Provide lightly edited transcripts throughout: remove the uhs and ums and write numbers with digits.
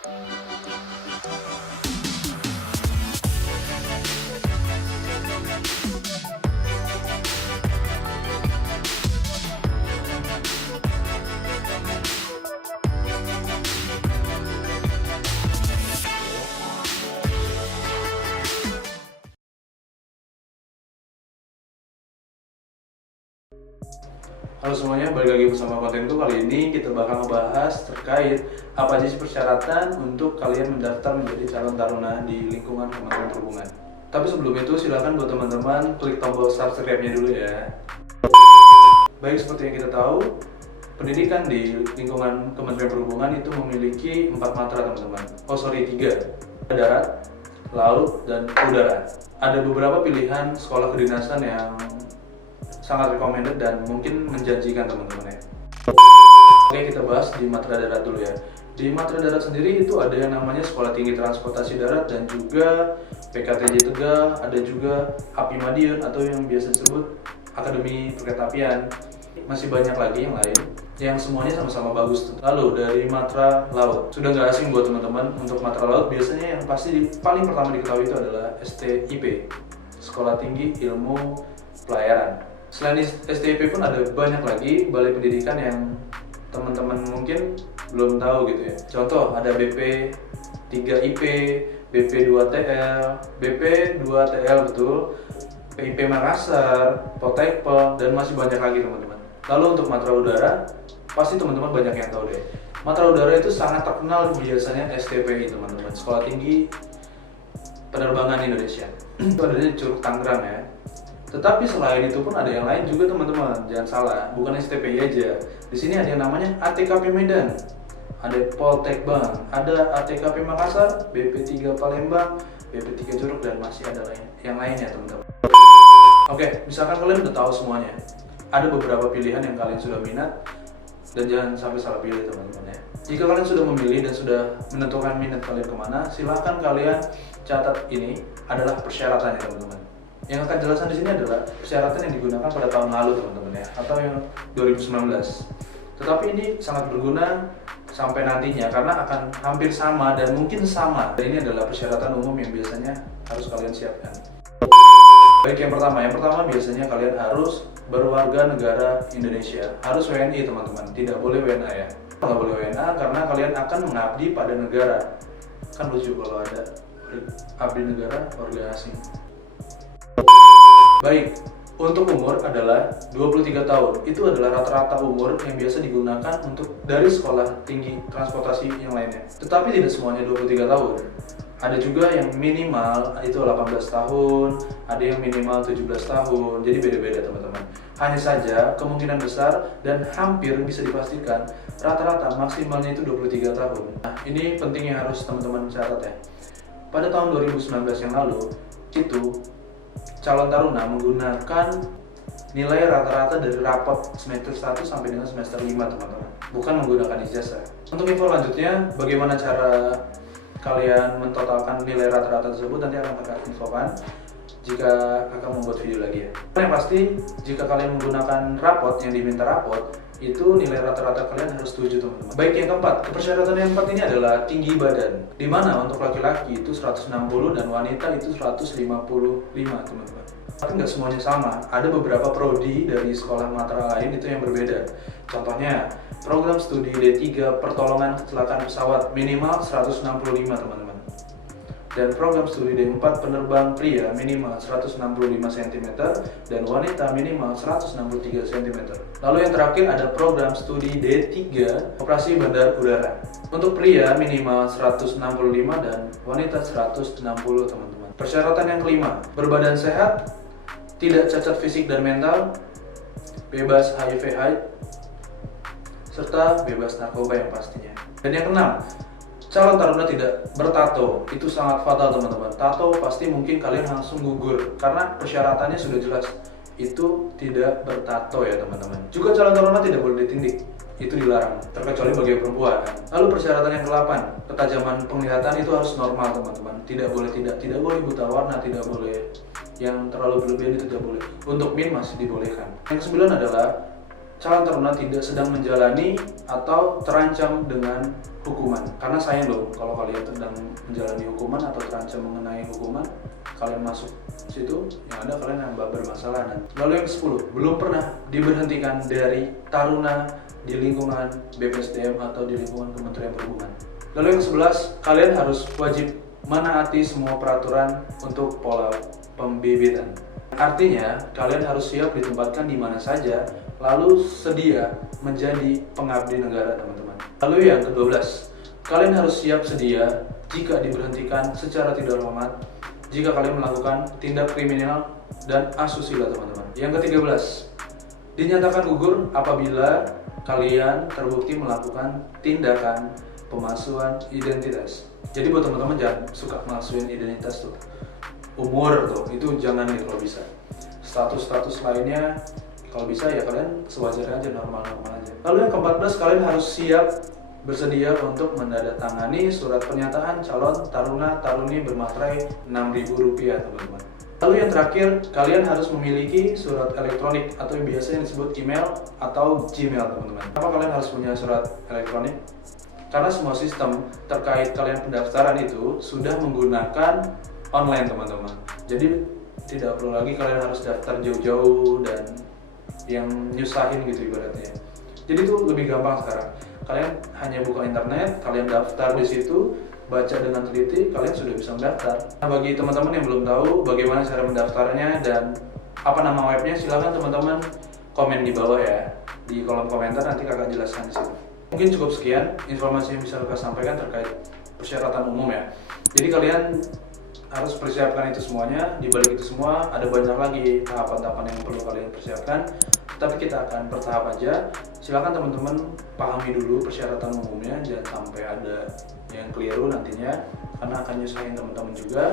Halo semuanya, balik lagi bersama kontenku. Kali ini kita bakal ngebahas terkait apa aja sih persyaratan untuk kalian mendaftar menjadi calon taruna di lingkungan Kementerian Perhubungan. Tapi sebelum itu silahkan buat teman-teman klik tombol subscribe-nya dulu ya. Baik, seperti yang kita tahu, pendidikan di lingkungan Kementerian Perhubungan itu memiliki 4 matra teman-teman. 3. Darat, laut, dan udara. Ada beberapa pilihan sekolah kedinasan yang sangat recommended dan mungkin menjanjikan teman-teman ya. Oke, kita bahas di Matra Darat dulu ya. Di Matra Darat sendiri itu ada yang namanya Sekolah Tinggi Transportasi Darat dan juga PKTJ Tegah, ada juga API Madiun atau yang biasa disebut Akademi Perkeretapian. Masih banyak lagi yang lain yang semuanya sama-sama bagus tuh. Lalu dari Matra Laut, sudah nggak asing buat teman-teman. Untuk Matra Laut biasanya yang pasti paling pertama diketahui itu adalah STIP, Sekolah Tinggi Ilmu Pelayaran. Selain STIP pun ada banyak lagi balai pendidikan yang teman-teman mungkin belum tahu gitu ya. Contoh ada BP 3IP, BP 2TL, BP 2TL betul, PIP Makassar, Potekpel, dan masih banyak lagi teman-teman. Lalu untuk Matra Udara, pasti teman-teman banyak yang tahu deh. Matra Udara itu sangat terkenal biasanya STPI teman-teman, Sekolah Tinggi Penerbangan Indonesia. Itu adanya di Curug Tangerang ya. Tetapi selain itu pun ada yang lain juga teman-teman, jangan salah, bukan STPI aja. Di sini ada yang namanya ATKP Medan, ada Poltekbang, ada ATKP Makassar, BP3 Palembang, BP3 Curug, dan masih ada yang lainnya teman-teman. Oke, misalkan kalian udah tahu semuanya, ada beberapa pilihan yang kalian sudah minat, dan jangan sampai salah pilih teman-teman ya. Jika kalian sudah memilih dan sudah menentukan minat kalian kemana, silahkan kalian catat ini adalah persyaratannya teman-teman. Yang akan jelaskan di sini adalah persyaratan yang digunakan pada tahun lalu teman-teman ya, atau yang 2019. Tetapi ini sangat berguna sampai nantinya karena akan hampir sama dan mungkin sama. Dan ini adalah persyaratan umum yang biasanya harus kalian siapkan. Baik, yang pertama biasanya kalian harus berwarga negara Indonesia. Harus WNI teman-teman, tidak boleh WNA ya. Nggak boleh WNA karena kalian akan mengabdi pada negara. Kan lucu kalau ada abdi negara warga asing. Baik, untuk umur adalah 23 tahun. Itu adalah rata-rata umur yang biasa digunakan untuk dari sekolah tinggi transportasi yang lainnya. Tetapi tidak semuanya 23 tahun. Ada juga yang minimal itu 18 tahun, ada yang minimal 17 tahun. Jadi beda-beda teman-teman. Hanya saja kemungkinan besar dan hampir bisa dipastikan rata-rata maksimalnya itu 23 tahun. Nah, ini penting yang harus teman-teman catat ya. Pada tahun 2019 yang lalu, itu calon taruna menggunakan nilai rata-rata dari rapot semester 1 sampai dengan semester 5 teman-teman, bukan menggunakan ijazah. Untuk info lanjutnya, bagaimana cara kalian mentotalkan nilai rata-rata tersebut nanti akan kakak infokan jika kakak membuat video lagi ya. Yang pasti, jika kalian menggunakan rapot yang diminta rapot, itu nilai rata-rata kalian harus 7 teman-teman. Baik, yang keempat, persyaratan yang keempat ini adalah tinggi badan, di mana untuk laki-laki itu 160 dan wanita itu 155 teman-teman. Tapi nggak semuanya sama, ada beberapa prodi dari sekolah matra lain itu yang berbeda. Contohnya, program studi D3 pertolongan kecelakaan pesawat minimal 165 teman-teman. Dan program studi D4 penerbang pria minimal 165 cm dan wanita minimal 163 cm. Lalu yang terakhir ada program studi D3 operasi bandar udara. Untuk pria minimal 165 dan wanita 160 teman-teman. Persyaratan yang kelima, berbadan sehat, tidak cacat fisik dan mental, bebas HIV/AIDS, serta bebas narkoba yang pastinya. Dan yang keenam, calon taruna tidak bertato. Itu sangat fatal teman-teman. Tato pasti mungkin kalian langsung gugur karena persyaratannya sudah jelas. Itu tidak bertato ya teman-teman. Juga calon taruna tidak boleh ditindik. Itu dilarang, terkecuali bagi perempuan. Lalu persyaratan yang ke-8, ketajaman penglihatan itu harus normal teman-teman. Tidak boleh buta warna, tidak boleh yang terlalu berlebihan, itu tidak boleh. Untuk min masih dibolehkan. Yang ke-9 adalah calon taruna tidak sedang menjalani atau terancam dengan hukuman. Karena sayang loh kalau kalian sedang menjalani hukuman atau terancam mengenai hukuman, kalian masuk situ, yang ada kalian nambah bermasalah. Lalu yang ke-10, belum pernah diberhentikan dari taruna di lingkungan BPSDM atau di lingkungan Kementerian Perhubungan. Lalu yang ke-11, kalian harus wajib menaati semua peraturan untuk pola pembibitan. Artinya, kalian harus siap ditempatkan di mana saja, lalu sedia menjadi pengabdi negara, teman-teman. Lalu yang ke-12, kalian harus siap sedia jika diberhentikan secara tidak hormat jika kalian melakukan tindak kriminal dan asusila, teman-teman. Yang ke-13, dinyatakan gugur apabila kalian terbukti melakukan tindakan pemalsuan identitas. Jadi buat teman-teman jangan suka malsuin identitas tuh. Umur tuh, itu jangan nih kalau bisa. Status-status lainnya kalau bisa ya kalian sewajarnya aja, normal-normal aja. Lalu yang ke-14, kalian harus siap bersedia untuk menandatangani surat pernyataan calon taruna-taruni bermaterai Rp6.000, teman-teman. Lalu yang terakhir, kalian harus memiliki surat elektronik atau yang biasa yang disebut email atau Gmail, teman-teman. Kenapa kalian harus punya surat elektronik? Karena semua sistem terkait kalian pendaftaran itu sudah menggunakan online, teman-teman. Jadi tidak perlu lagi kalian harus daftar jauh-jauh dan yang nyusahin gitu ibaratnya. Jadi itu lebih gampang sekarang. Kalian hanya buka internet, kalian daftar di situ, baca dengan teliti, kalian sudah bisa mendaftar. Nah, bagi teman-teman yang belum tahu bagaimana cara mendaftarnya dan apa nama webnya, silahkan teman-teman komen di bawah ya, di kolom komentar, nanti kakak jelaskan di situ. Mungkin cukup sekian informasi yang bisa kakak sampaikan terkait persyaratan umum ya. Jadi kalian harus persiapkan itu semuanya. Di balik itu semua ada banyak lagi tahapan-tahapan yang perlu kalian persiapkan, tapi kita akan bertahap aja. Silakan teman-teman pahami dulu persyaratan umumnya, jangan sampai ada yang keliru nantinya karena akan nyusahin teman-teman juga.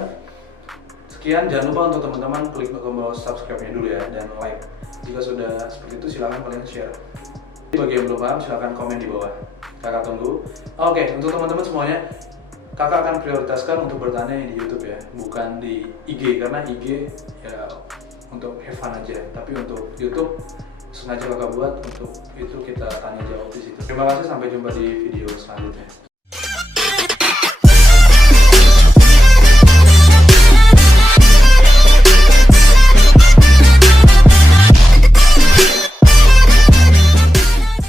Sekian, jangan lupa untuk teman-teman klik tombol subscribe-nya dulu ya, dan like. Jika sudah seperti itu silahkan kalian share. Bagi yang belum paham silahkan komen di bawah, kakak tunggu. Oke, untuk teman-teman semuanya, kakak akan prioritaskan untuk bertanya di YouTube ya, bukan di IG, karena IG ya untuk have fun aja, tapi untuk YouTube sengaja kakak buat untuk itu kita tanya jawab di situ. Terima kasih, sampai jumpa di video selanjutnya.